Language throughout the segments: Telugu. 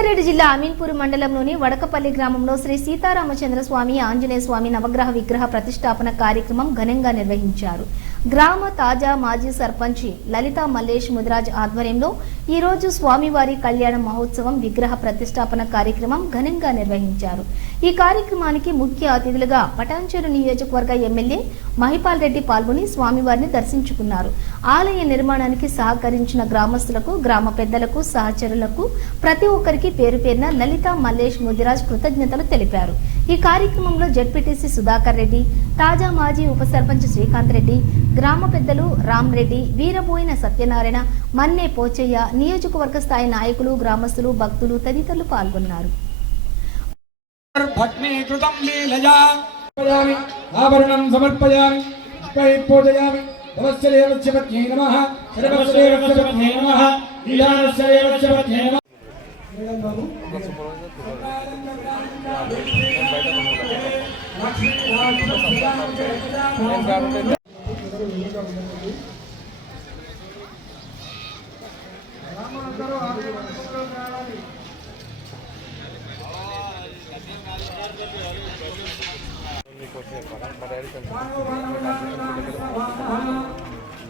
రంగారెడ్డి జిల్లా అమీన్పూర్ మండలంలోని వడకపల్లి గ్రామంలో శ్రీ సీతారామచంద్ర స్వామి ఆంజనేయ స్వామి నవగ్రహ విగ్రహ ప్రతిష్టాపన కార్యక్రమం ఘనంగా నిర్వహించారు. గ్రామ తాజా మాజీ సర్పంచి లలితా మల్లేష్ ముదిరాజ్ ఆధ్వర్యంలో ఈరోజు స్వామివారి కళ్యాణ మహోత్సవం విగ్రహ ప్రతిష్టాపన కార్యక్రమం ఘనంగా నిర్వహించారు. ఈ కార్యక్రమానికి ముఖ్య అతిథులుగా పటాన్చేరు నియోజకవర్గ ఎమ్మెల్యే మహిపాల్ రెడ్డి పాల్గొని స్వామివారిని దర్శించుకున్నారు. ఆలయ నిర్మాణానికి సహకరించిన గ్రామస్తులకు గ్రామ పెద్దలకు సహచరులకు ప్రతి ఒక్కరికి పేరు పేరున లలిత మల్లేష్ ముదిరాజ్ కృతజ్ఞతలు తెలిపారు. ఈ కార్యక్రమంలో జడ్పీటీసీ సుధాకర్ రెడ్డి తాజా మాజీ ఉప సర్పంచ్ శ్రీకాంత్ రెడ్డి గ్రామ పెద్దలు రామ్ రెడ్డి వీరబోయిన సత్యనారాయణ మన్నే పోచయ్య నియోజకవర్గ స్థాయి నాయకులు గ్రామస్తులు భక్తులు తదితరులు పాల్గొన్నారు. ఆభరణం సమర్పయామి పూజయామి. నమః. నమః.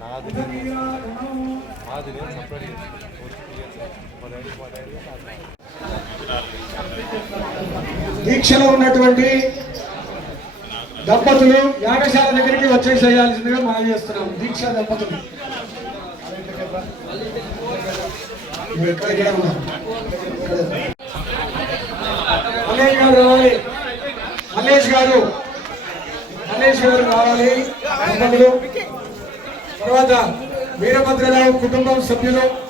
నాది. నాది. నేను సపరేట్ దీక్షలో ఉన్నటువంటి దంపతులు యాగశాల దగ్గరికి వచ్చేసేయాల్సిందిగా మనం చేస్తున్నాం. దీక్ష దంపతులు. మీరు మల్లేష్ గారు రావాలి. మల్లేష్ గారు. మల్లేష్ గారు రావాలి. దంపతులు. తర్వాత వీరభద్రరావు కుటుంబం సభ్యులు.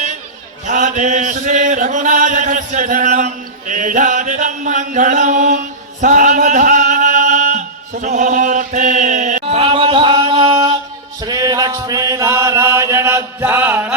ध्याते श्रीरघुनायकस्य चरणम् एजादिदम् मङ्गलम् सावधान सुमुहूर्ते सावधान श्रीलक्ष्मीनारायणध्यान